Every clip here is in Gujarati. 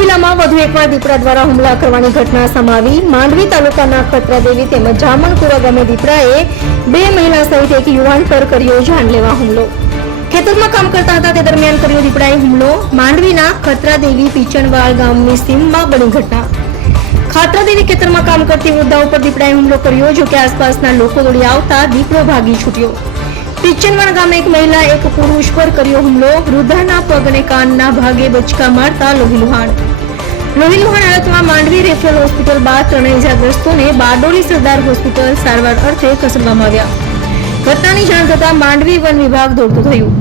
જિલ્લામાં વધુ એકવાર દીપડા દ્વારા હુમલા કરવાની ઘટના સમાવી માંડવી તાલુકાના ખત્રાદેવી તેમજ જામણપુરા ગામે દીપડાએ બે મહિલા સહિત એક યુવાન પર કર્યો જાનલેવા હુમલો. ખેતરમાં કામ કરતા હતા તે દરમિયાન કર્યો દીપડાએ હુમલો. માંડવીના ખત્રાદેવી પીચણવાળ ગામની સીમમાં બની ઘટના. ખાતરાદેવી ખેતરમાં કામ કરતી વૃદ્ધા ઉપર દીપડાએ હુમલો કર્યો જો કે આસપાસના લોકો દોડી આવતા દીપડો ભાગી છૂટ્યો. પિચ્ચનવાડ ગામે એક મહિલા એક પુરુષ પર કર્યો હુમલો. વૃદ્ધાના પગ અને કાનના ભાગે બચકા મારતા લોહીલુહાણ લોહીલુહાણ હાલતમાં માંડવી રેફરલ હોસ્પિટલ બાદ ત્રણેય ઇજાગ્રસ્તોને બારડોલી સરદાર હોસ્પિટલ સારવાર અર્થે ખસેડવામાં આવ્યા. ઘટનાની જાણ થતાં માંડવી વન વિભાગ દોડતું થયું.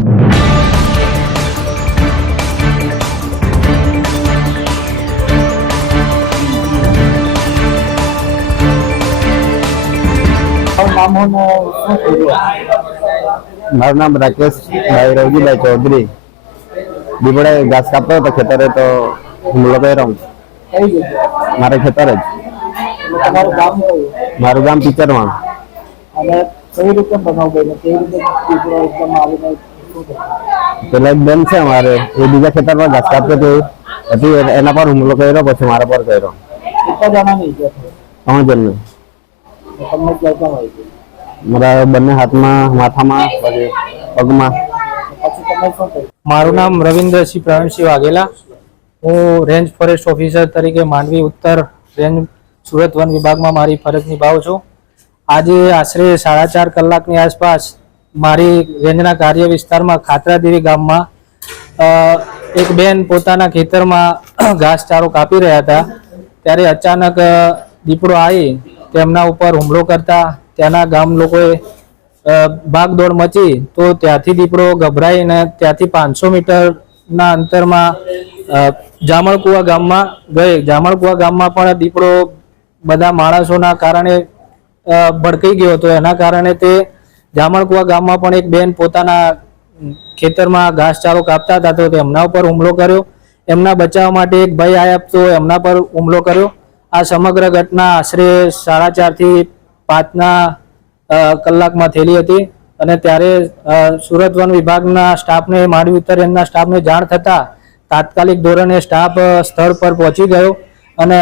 તમારું નામ અને શું થયું મારું નામ રાકેશ ભાઈ રવજીભાઈ ચૌધરી દીપડે ઘાસ કાપતો હતો ખેતરે તો હુમલો કર્યો કઈ જગ્યાએ મારે ખેતર જ એટલે તમારું ગામ કયું મારું ગામ પિક્ચરમાં અને કઈ રીતે બનાવ બન્યો કેવી રીતે દીકરો એકદમ આવીને શું થયું પેલા એક બેન છે અમારે એ બીજા ખેતરમાં ઘાસ કાપતો હતો પછી એ- એના પર હુમલો કર્યો પછી મારા પર કર્યો કેટલા જણાની ઈજા થઈ ત્રણ જણને તો તમને ક્યાં ક્યાં આવી ગઈ મારા બંને હાથમાં, માથામાં પગમાં. મારું નામ રવિન્દ્રસિંહ પ્રવીણસિંહ વાઘેલા. હું રેન્જ ફોરેસ્ટ ઓફિસર તરીકે માંડવી ઉત્તર રેન્જ સુરત વન વિભાગમાં મારી ફરજ નિભાવું છું. આજે આશરે સાડા ચાર કલાકની આસપાસ મારી રેન્જના કાર્ય વિસ્તારમાં ખાતરાદેવી ગામમાં એક બેન પોતાના ખેતરમાં ઘાસચારો કાપી રહ્યા હતા. ત્યારે અચાનક દીપડો આવી તેમના ઉપર હુમલો કરતા ત્યાંના ગામ લોકોએ ભાગદોડ મચી તો ત્યાંથી દીપડો ગભરાઈને ત્યાંથી પાંચસો મીટરના અંતરમાં જામણકુવા ગામમાં ગઈ. જામણકુવા ગામમાં પણ દીપડો બધા માણસોના કારણે ભડકાઈ ગયો હતો. એના કારણે તે જામણકુવા ગામમાં પણ એક બેન પોતાના ખેતરમાં ઘાસચારો કાપતા હતા તો તેમના ઉપર હુમલો કર્યો. એમના બચાવવા માટે એક ભાઈ આયા તો એમના પર હુમલો કર્યો. આ સમગ્ર ઘટના આશરે સાડા ચારથી પાંચના કલાકમાં થયેલી હતી અને ત્યારે સુરત વન વિભાગના સ્ટાફને માંડવી ઉત્તર સ્ટાફને જાણ થતાં તાત્કાલિક ધોરણે સ્ટાફ સ્થળ પર પહોંચી ગયો અને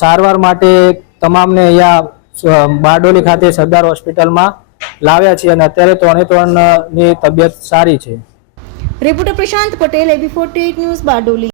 સારવાર માટે તમામને અહીંયા બારડોલી ખાતે સરદાર હોસ્પિટલમાં લાવ્યા છે અને અત્યારે ત્રણે ત્રણની તબિયત સારી છે. Reporter Prashant Patel, AB forty news Bardoli.